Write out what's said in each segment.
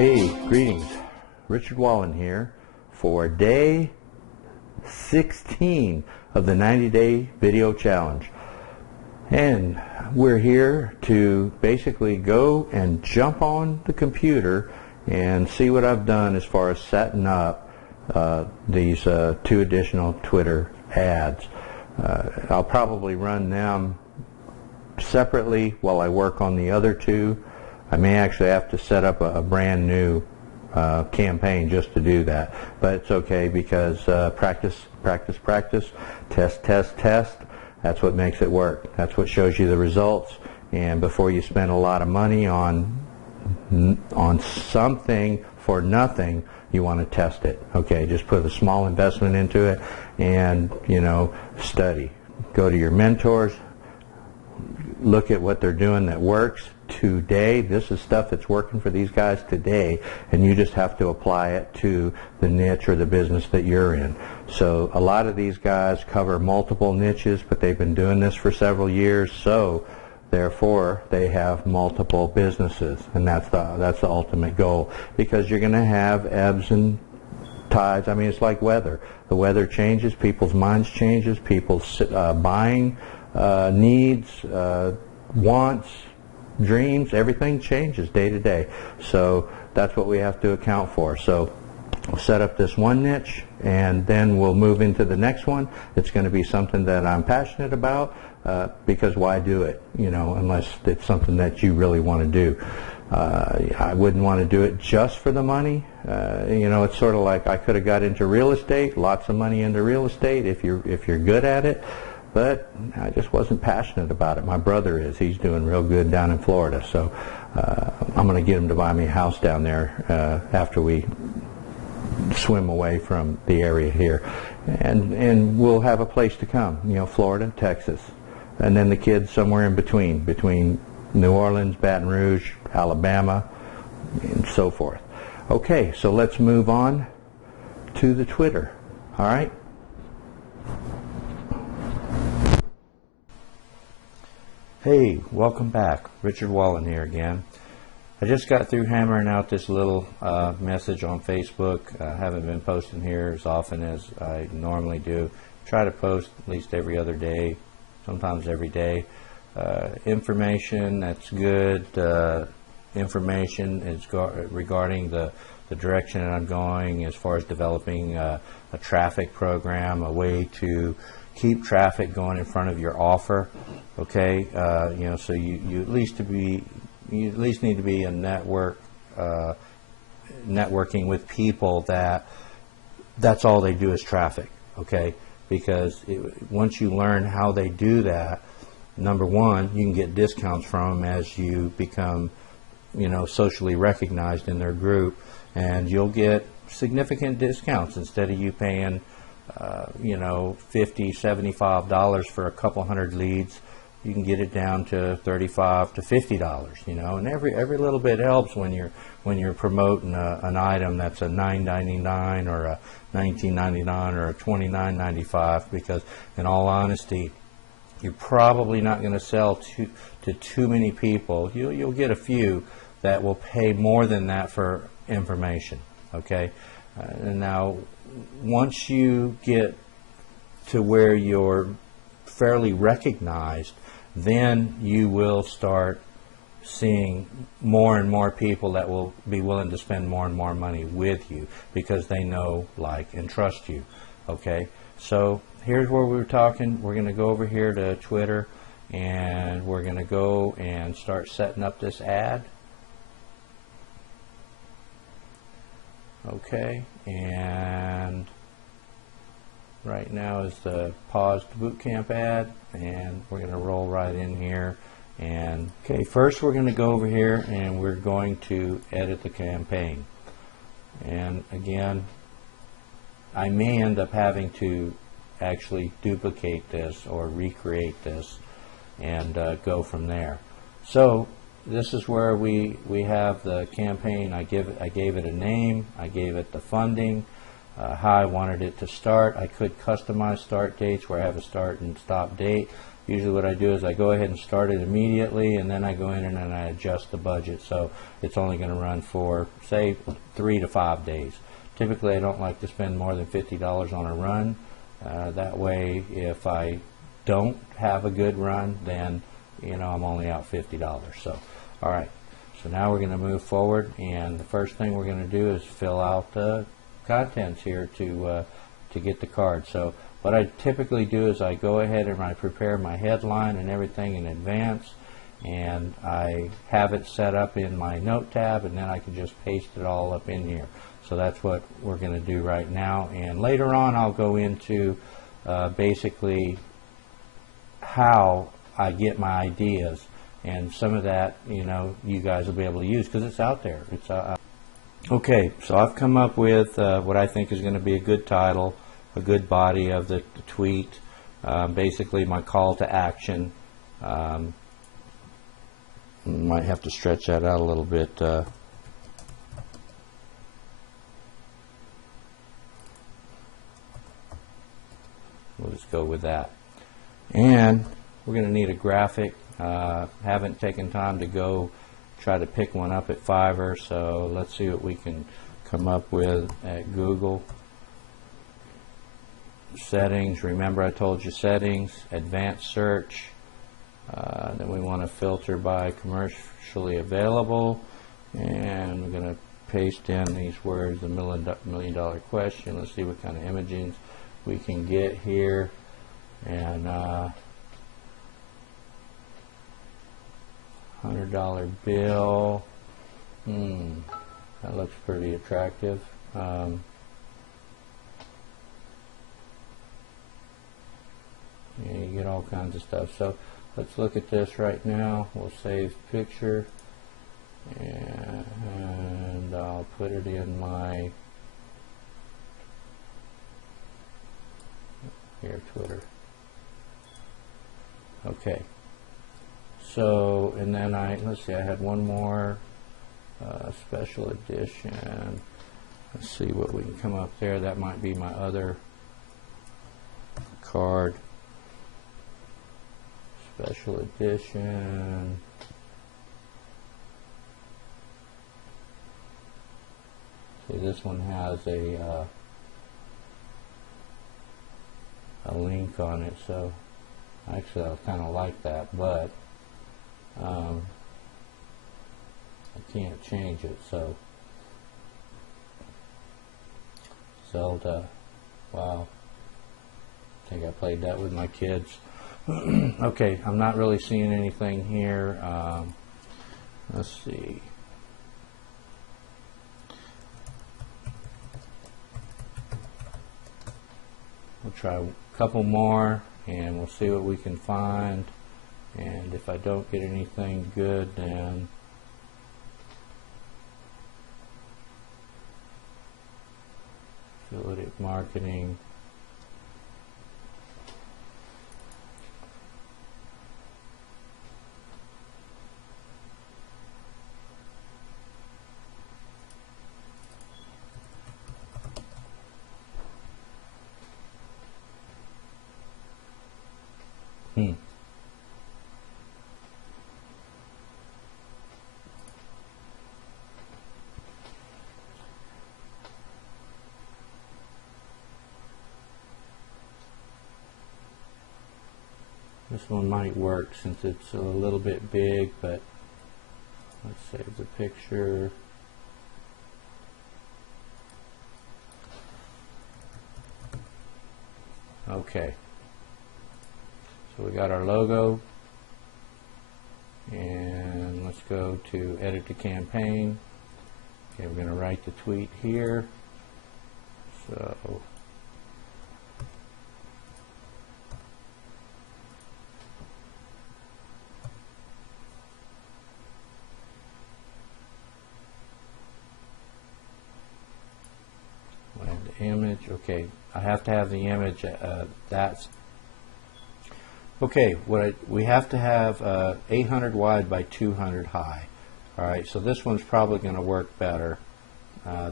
Hey, greetings. Richard Wallen here for day 16 of the 90-day video challenge. And we're here to basically go and jump on the computer and see what I've done as far as setting up these 2 additional Twitter ads. I'll probably run them separately while I work on the other 2. I may actually have to set up a brand new campaign just to do that, but it's okay because practice, test, test. That's what makes it work. That's what shows you the results. And before you spend a lot of money on something for nothing, you want to test it. Okay, just put a small investment into it, and study. Go to your mentors. Look at what they're doing that works today. This is stuff that's working for these guys today, and you just have to apply it to the niche or the business that you're in. So a lot of these guys cover multiple niches, but they've been doing this for several years, so therefore they have multiple businesses, and that's the ultimate goal, because you're going to have ebbs and tides. I mean, it's like weather. The weather changes, people's minds changes, people's buying needs, wants, dreams, everything changes day to day. So that's what we have to account for. So we'll set up this one niche, and then we'll move into the next one. It's going to be something that I'm passionate about, because why do it, unless it's something that you really want to do. I wouldn't want to do it just for the money. It's sort of like I could have got into real estate, lots of money into real estate if you're good at it. But I just wasn't passionate about it. My brother is. He's doing real good down in Florida. So I'm going to get him to buy me a house down there after we swim away from the area here. And we'll have a place to come, Florida, Texas. And then the kids somewhere in between New Orleans, Baton Rouge, Alabama, and so forth. Okay, so let's move on to the Twitter. All right? Hey, welcome back. Richard Wallen here again. I just got through hammering out this little message on Facebook. I haven't been posting here as often as I normally do. Try to post at least every other day, sometimes every day. Information that's good. Information is regarding the direction that I'm going as far as developing a traffic program, a way to keep traffic going in front of your offer. Okay, so you at least need to be a networking with people that's all they do is traffic. Okay, because once you learn how they do that, number one, you can get discounts from them as you become socially recognized in their group, and you'll get significant discounts. Instead of you paying $50, $75 for a couple hundred leads, you can get it down to $35 to $50, and every little bit helps when you're promoting an item that's a $9.99 or a $19.99 or a $29.95, because in all honesty, you're probably not going to sell to too many people. You'll get a few that will pay more than that for information. Okay, and now once you get to where you're fairly recognized, then you will start seeing more and more people that will be willing to spend more and more money with you because they know, like, and trust you. Okay, so here's where we were talking. We're going to go over here to Twitter, and we're going to go and start setting up this ad. Okay, and right now is the paused bootcamp ad, and we're going to roll right in here. And okay, first we're going to go over here and we're going to edit the campaign. And again, I may end up having to actually duplicate this or recreate this and go from there. So this is where we have the campaign. I gave it a name, I gave it the funding, how I wanted it to start. I could customize start dates where I have a start and stop date. usually what I do is I go ahead and start it immediately, and then I go in and then I adjust the budget, so it's only going to run for, say, 3 to 5 days. Typically I don't like to spend more than $50 on a run. That way if I don't have a good run, then I'm only out $50. So alright, so now we're going to move forward, and the first thing we're going to do is fill out the contents here to get the card. So what I typically do is I go ahead and I prepare my headline and everything in advance, and I have it set up in my note tab, and then I can just paste it all up in here. So that's what we're going to do right now, and later on I'll go into basically how I get my ideas, and some of that you guys will be able to use because it's out there. It's okay, so I've come up with what I think is going to be a good title, a good body of the tweet, basically my call to action. Might have to stretch that out a little bit. We'll just go with that. And we're going to need a graphic. Haven't taken time to go try to pick one up at Fiverr, so let's see what we can come up with at Google. Settings, remember I told you settings, advanced search, then we want to filter by commercially available, and we're going to paste in these words, the million dollar question. Let's see what kind of imaging we can get here, and $100 bill, that looks pretty attractive. Yeah, you get all kinds of stuff. So let's look at this right now. We'll save picture, and I'll put it in my Twitter. Okay. So, and then let's see, I had one more special edition. Let's see what we can come up there. That might be my other card. Special edition. See, this one has a link on it, so actually I kind of like that, but I can't change it. So Zelda, wow, I think I played that with my kids. Okay, I'm not really seeing anything here. Let's see. We'll try a couple more, and we'll see what we can find. And if I don't get anything good, then affiliate marketing. This one might work since it's a little bit big, but let's save the picture. Okay, so we got our logo, and let's go to edit the campaign. Okay, we're going to write the tweet here. So image. Okay, I have to have the image. That's okay. We have to have 800 wide by 200 high. All right, so this one's probably going to work better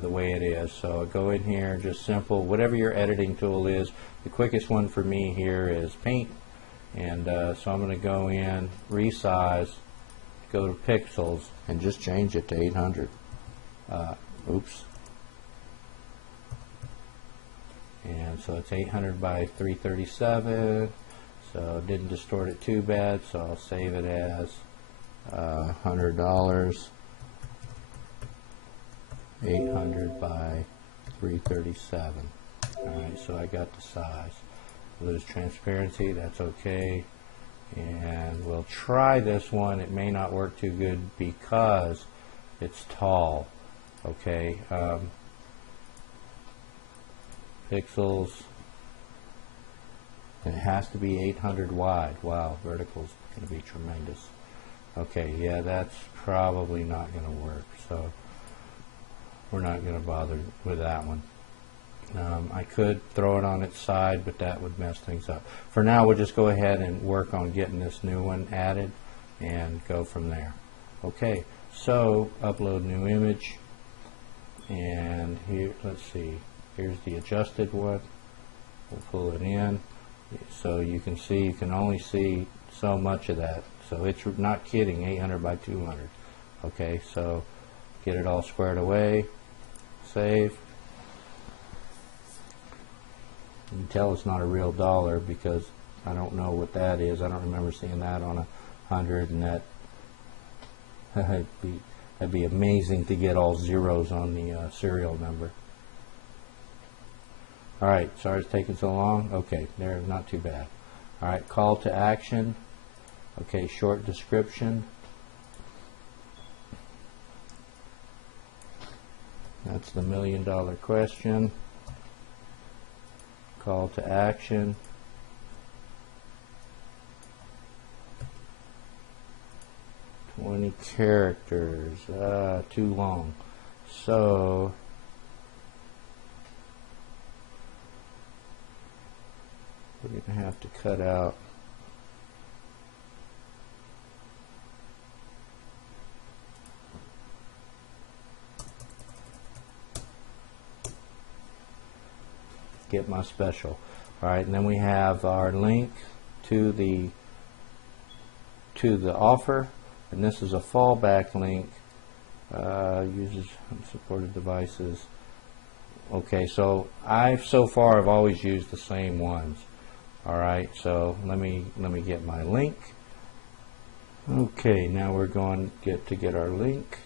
the way it is. So I go in here, just simple, whatever your editing tool is. The quickest one for me here is Paint, And so I'm going to go in, resize, go to pixels, and just change it to 800. Oops. And so it's 800 by 337. So it didn't distort it too bad, so I'll save it as $100. 800 by 337. Alright, so I got the size. Lose transparency, that's okay. And we'll try this one. It may not work too good because it's tall. Okay, pixels. It has to be 800 wide. Wow, vertical's going to be tremendous. Okay, yeah, that's probably not going to work. So we're not going to bother with that one. I could throw it on its side, but that would mess things up. For now, we'll just go ahead and work on getting this new one added and go from there. Okay, so upload new image, and here, let's see, here's the adjusted one. We'll pull it in, so you can see, you can only see so much of that. So it's not kidding, 800 by 200. Okay, so get it all squared away, save. You can tell it's not a real dollar because I don't know what that is. I don't remember seeing that on 100, and that'd be amazing to get all zeros on the serial number. All right, sorry it's taking so long. Okay, there, not too bad. All right, call to action. Okay, short description. That's the $1 million question. Call to action. "20 characters, too long. So we're going to have to cut out get my special. All right, and then we have our link to the offer, and this is a fallback link. Uses unsupported devices. Okay, so so far I've always used the same ones. All right, so let me get my link. Okay, now we're going to get our link.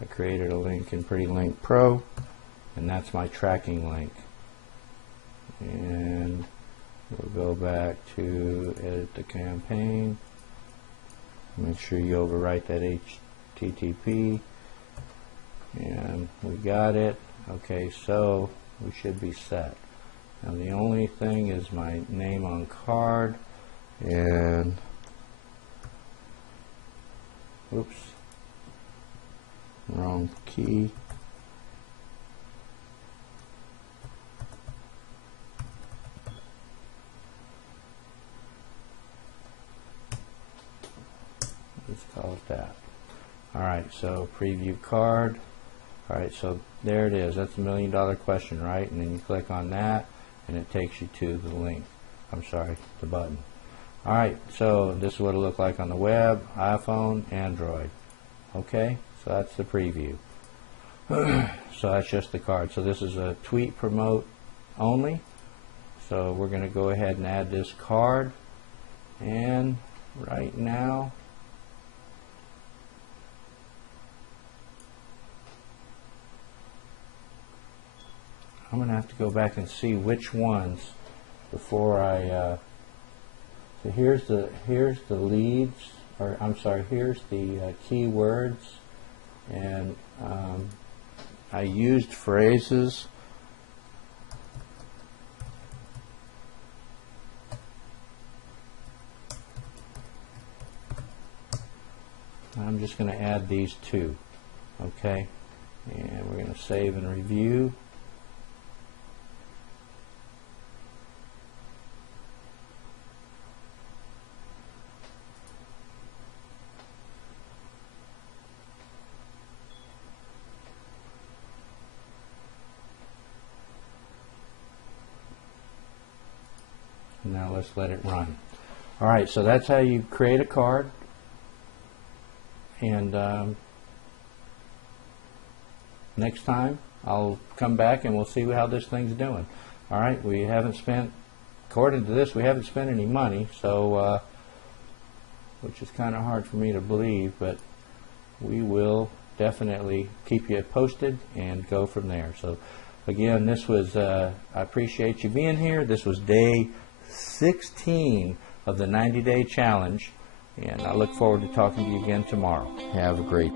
I created a link in Pretty Link Pro, and that's my tracking link. And we'll go back to edit the campaign. Make sure you overwrite that HTTP, and we got it. Okay, so we should be set. Now the only thing is my name on card, and oops, wrong key. Let's call it that. Alright, so preview card. Alright, so there it is. That's $1 million question, right? And then you click on that, and it takes you to the link. I'm sorry, the button. Alright, so this is what it'll look like on the web, iPhone, Android. Okay, so that's the preview. So that's just the card. So this is a tweet promote only. So we're going to go ahead and add this card. And right now, I'm going to have to go back and see which ones before I. So here's the leads, or I'm sorry, here's the keywords, and I used phrases. I'm just going to add these two, okay, and we're going to save and review. Now let's let it run. All right, so that's how you create a card. And next time I'll come back and we'll see how this thing's doing. All right, we haven't spent, according to this, we haven't spent any money, so which is kind of hard for me to believe, but we will definitely keep you posted and go from there. So again, this was, I appreciate you being here. This was day 16 of the 90-day challenge, and I look forward to talking to you again tomorrow. Have a great